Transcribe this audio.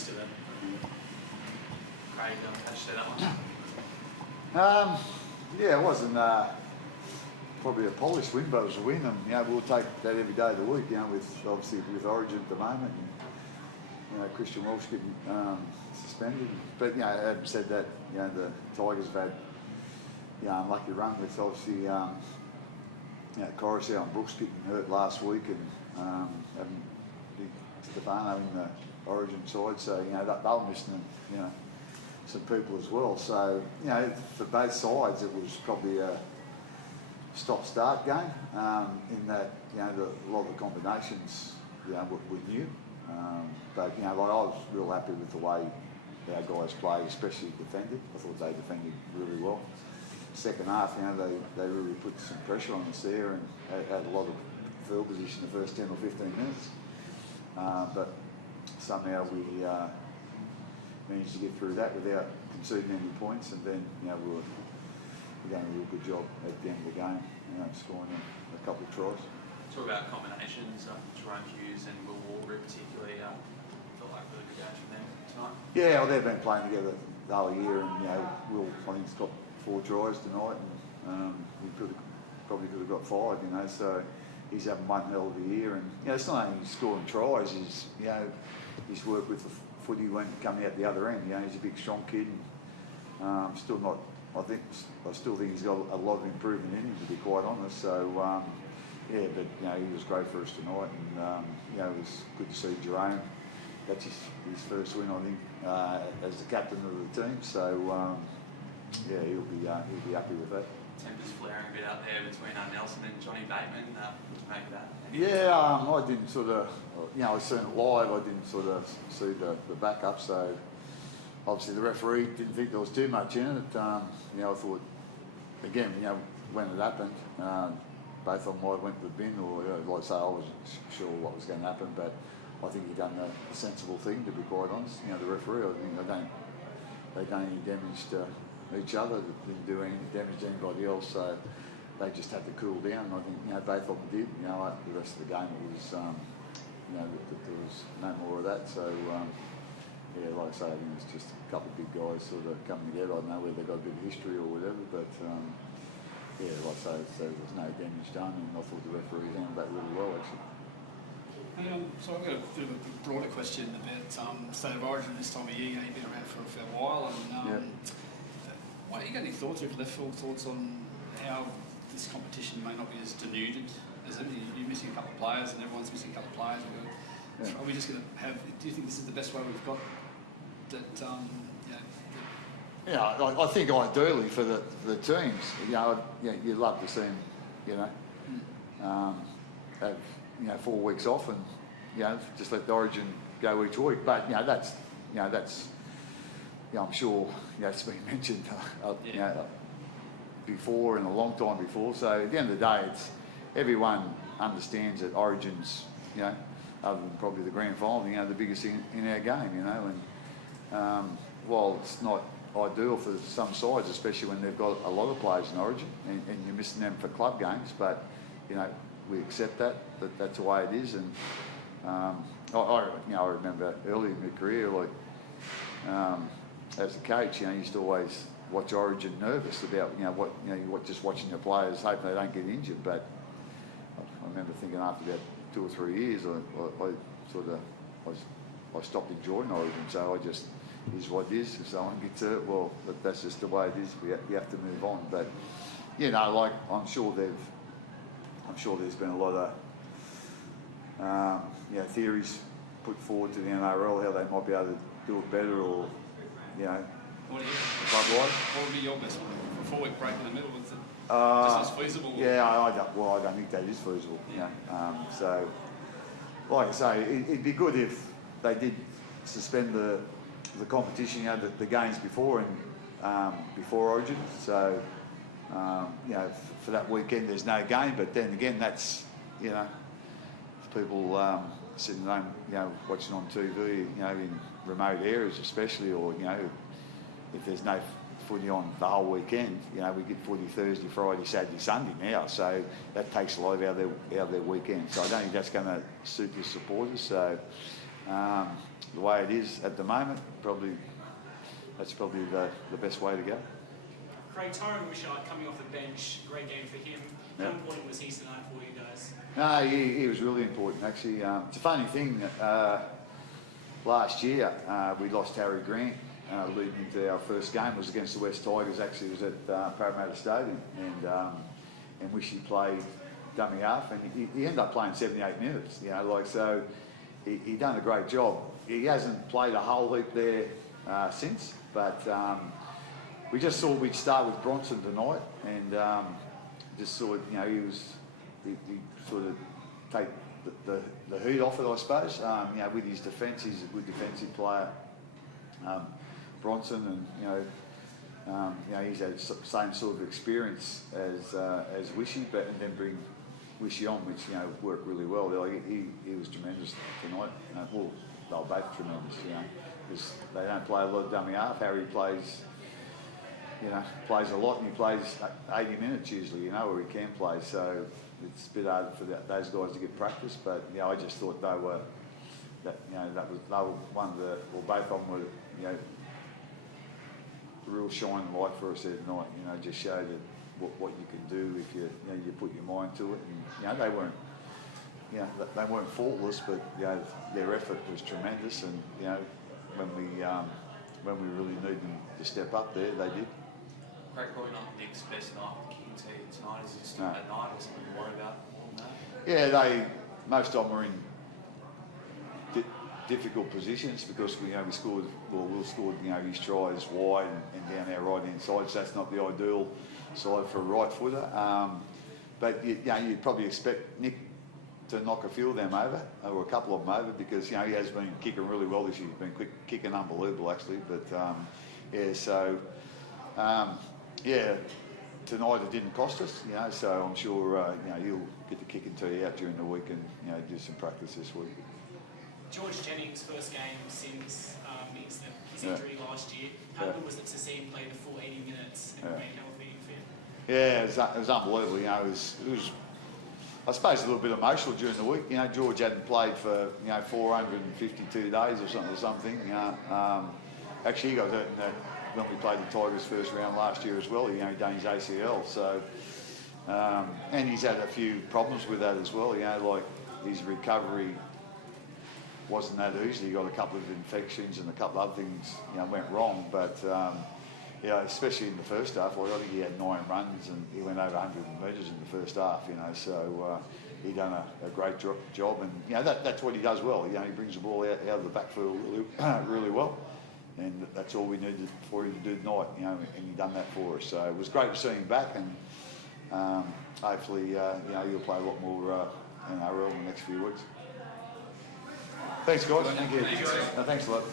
used to them. Craig, attached to that one. Yeah, it wasn't probably a polished win, but it was a win, and we'll take that every day of the week. With obviously with Origin at the moment, and Christian Welsh getting suspended. But having said that, the Tigers have had unlucky run with obviously Coruscant and Brooks getting hurt last week, and having Big Stefano in the Origin side, so they'll miss them, some people as well. So for both sides, it was probably a stop-start game in that a lot of the combinations were new, but like I was real happy with the way our guys played, especially defended. I thought they defended really well. Second half, they really put some pressure on us there and had a lot of field position the first 10 or 15 minutes, but somehow we managed to get through that without conceding any points, and then we were doing a real good job at the end of the game, scoring a couple of tries. Talk about combinations, Jerome Hughes and Will Walker particularly. Felt like really good games from them tonight. Yeah, well, they've been playing together the whole year, and Will, I think, has got 4 tries tonight, and he probably could have got 5. So he's having one hell of a year, and it's not only scoring tries, he's his work with the footy when coming out the other end. He's a big, strong kid, and still not. I still think he's got a lot of improvement in him, to be quite honest. So but he was great for us tonight, and it was good to see Jerome. That's his first win, I think, as the captain of the team. So he'll be happy with that. Tempers flaring a bit out there between Nelson and Johnny Bateman. Make that. I didn't sort of, I seen it live. I didn't sort of see the backup. So obviously the referee didn't think there was too much in it. I thought, again, when it happened, both of them might have went to the bin, or like I say, I wasn't sure what was going to happen, but I think he done the sensible thing, to be quite honest. The referee, I think they done any damage to each other, they didn't do any damage to anybody else, so they just had to cool down. And I think both of them did. After the rest of the game, it was there was no more of that. So like I say, I think it's just a couple of big guys sort of coming together. I don't know whether they got a bit of history or whatever, but like I say, so there was no damage done, and I thought the referee handled that really well, actually. So I've got a bit of a broader question about State of Origin this time of year. You've been around for a fair while, and what you got any thoughts, or left field thoughts on how this competition may not be as denuded as it? You're missing a couple of players, and everyone's missing a couple of players. Are we just going to have? Do you think this is the best way we've got? I think ideally for the teams, you'd love to see them, have 4 weeks off and just let the Origin go each week. But that's I'm sure it's been mentioned before and a long time before. So at the end of the day, everyone understands that Origin's other than probably the grand final, the biggest in our game, and while it's not ideal for some sides, especially when they've got a lot of players in Origin, and you're missing them for club games, but we accept that's the way it is. And I remember early in my career, as a coach, you used to always watch Origin nervous about what just watching your players, hoping they don't get injured. But I remember thinking after about 2 or 3 years, I stopped enjoying Origin. So I just, it is what it is. If someone gets hurt, well, that's just the way it is. You have to move on. But I'm sure there's been a lot of theories put forward to the NRL how they might be able to do it better, or What club-wise. What would be your best one? For a 4-week break in the middle, is it just as feasible? I don't think that is feasible. So, like I say, it'd be good if they did suspend the competition, the games before and before Origin. So, for that weekend there's no game. But then again, that's people sitting at home, watching on TV, in remote areas especially, or if there's no footy on the whole weekend, we get footy Thursday, Friday, Saturday, Sunday now, so that takes a lot out of their weekend. So I don't think that's going to suit the supporters. So the way it is at the moment, that's probably the best way to go. Craig, Tyrone Wishart coming off the bench, great game for him. How important was he tonight for you guys? No, he was really important actually. It's a funny thing. Last year we lost Harry Grant leading into our first game. It was against the West Tigers. Actually, it was at Parramatta Stadium, and Wishy played dummy half, and he ended up playing 78 minutes. You know, like so, he done a great job. He hasn't played a whole heap there since, but we just thought we'd start with Bronson tonight, and just thought, you know, he sort of take the heat off it, I suppose. You know, with his defence, he's a good defensive player. Bronson, and you know, he's had the same sort of experience as Wishy, but and then bring Wishy on, which worked really well. Like, he was tremendous tonight. Well, they were both tremendous, because they don't play a lot of dummy half. Harry plays a lot, and he plays 80 minutes usually, or he can play. So it's a bit hard for those guys to get practice. But I just thought they were one of the, well, both of them were a real shining light for us that night. Just showed that what you can do if you put your mind to it. And they weren't faultless, but their effort was tremendous. And when we really needed them to step up there, they did. Craig, probably not Nick's best night for kicking team tonight. Is it still at night or something to worry about? No? Yeah, most of them were in difficult positions because we scored. Well, Will scored his tries wide and down our right hand side, so that's not the ideal side for a right footer. But you'd probably expect Nick to knock a few of them over, or a couple of them over, because he has been kicking really well this year. He's been kicking unbelievable actually. But tonight it didn't cost us. So I'm sure he'll get the kicking tee out during the week and do some practice this week. George Jennings' first game since his injury last year. How good was it to see him play the full 80 minutes and remain healthy and fit? Yeah, it was unbelievable. It was, I suppose, a little bit emotional during the week. George hadn't played for 452 days or something. Actually, he got hurt when we played the Tigers first round last year as well. He done his ACL, so and he's had a few problems with that as well. Like his recovery wasn't that easy. He got a couple of infections and a couple of other things went wrong. But especially in the first half, I think he had 9 runs and he went over 100 metres in the first half. So he done a great job, and that's what he does well. He brings the ball out of the backfield really well, and that's all we needed for him to do tonight. And he done that for us. So it was great to see him back, and hopefully he'll play a lot more NRL in the next few weeks. Thanks, guys. Thank you. Thanks a lot.